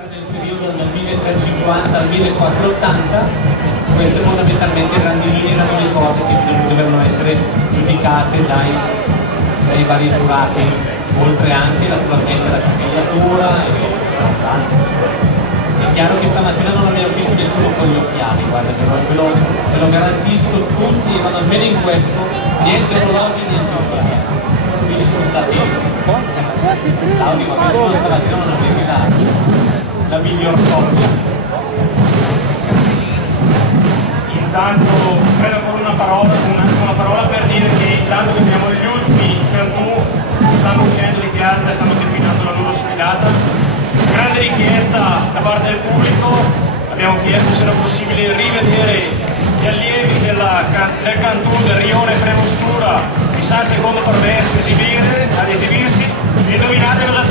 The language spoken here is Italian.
Del periodo dal 1350 al 1480, queste fondamentalmente grandi linee erano le cose che dovevano essere giudicate dai vari giurati, oltre anche naturalmente la capigliatura È chiaro che stamattina non abbiamo visto nessuno con gli occhiali, guarda, ve lo garantisco, tutti vanno almeno in questo, niente orologi, niente occhiali. Quindi sono stati Claudio, ma stamattina non avevi la miglior coppia. Intanto credo con una parola per dire che dato che abbiamo degli ultimi Cantù stanno uscendo di piazza e stanno terminando la loro sfilata, grande richiesta da parte del pubblico, abbiamo chiesto se era possibile rivedere gli allievi del Cantù del Rione Premustura di San Secondo Parvense ad esibirsi, e indovinate cosa